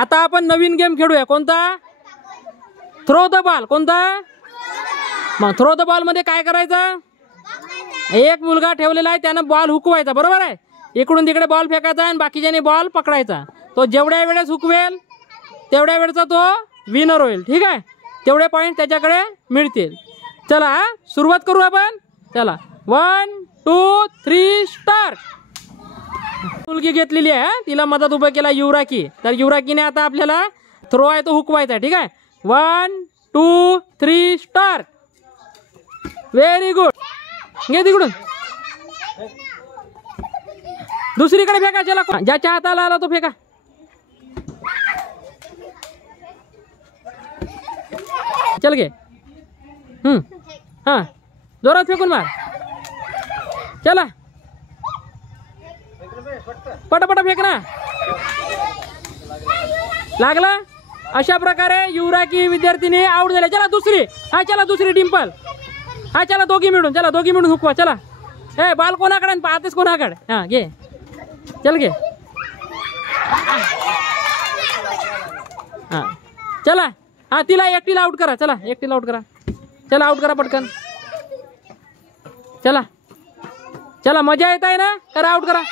आता आपण नवीन गेम खेळूया. कोणता? Throw the ball. कोणता? मग थ्रो द बॉल मध्ये काय करायचं? एक मुलगा ठेवलेला आहे, त्यानं बॉल हुकवायचा. बरोबर आहे. इकडून तिकडे बॉल फेकायचा आणि बाकीच्याने बॉल पकडायचा. तो जेवढ्या वेळेस हुकवेल तेवढ्या वेळचा तो विनर होईल. ठीक आहे. तेवढे पॉईंट त्याच्याकडे मिळतील. चला सुरुवात करू आपण. चला 1 2 3 स्टार्ट. मुलगी घेतलेली आहे, तिला मदत उभं केला युवराकी. तर युवराकीने आता आपल्याला थ्रो आहे तो हुकवायचा. ठीक आहे. 1 2 3 स्टार्ट. Very good. घे तिकडून. दुसरीकडे फेका. चला ज्याच्या हाताला आला तो फेका. चल घे. हा जोरात फेकून मार. चला पटापट फेक ना. लागला. अशा प्रकारे युवराकी विद्यार्थीने आउट झाले. चला दुसरी. हा चला दुसरी डिंपल. हा चला दोघी मिळून. चला दोघी मिळून हुकवा. चला. ए बॉल कोणाकडे पाहतेस कोणाकडे. हा घे. चल घे. हा चला. हा तिला एकटीला आउट करा. चला एकटीला आउट करा. चला आउट करा पटकन. चला चला मजा येत आहे ना. करा आउट करा.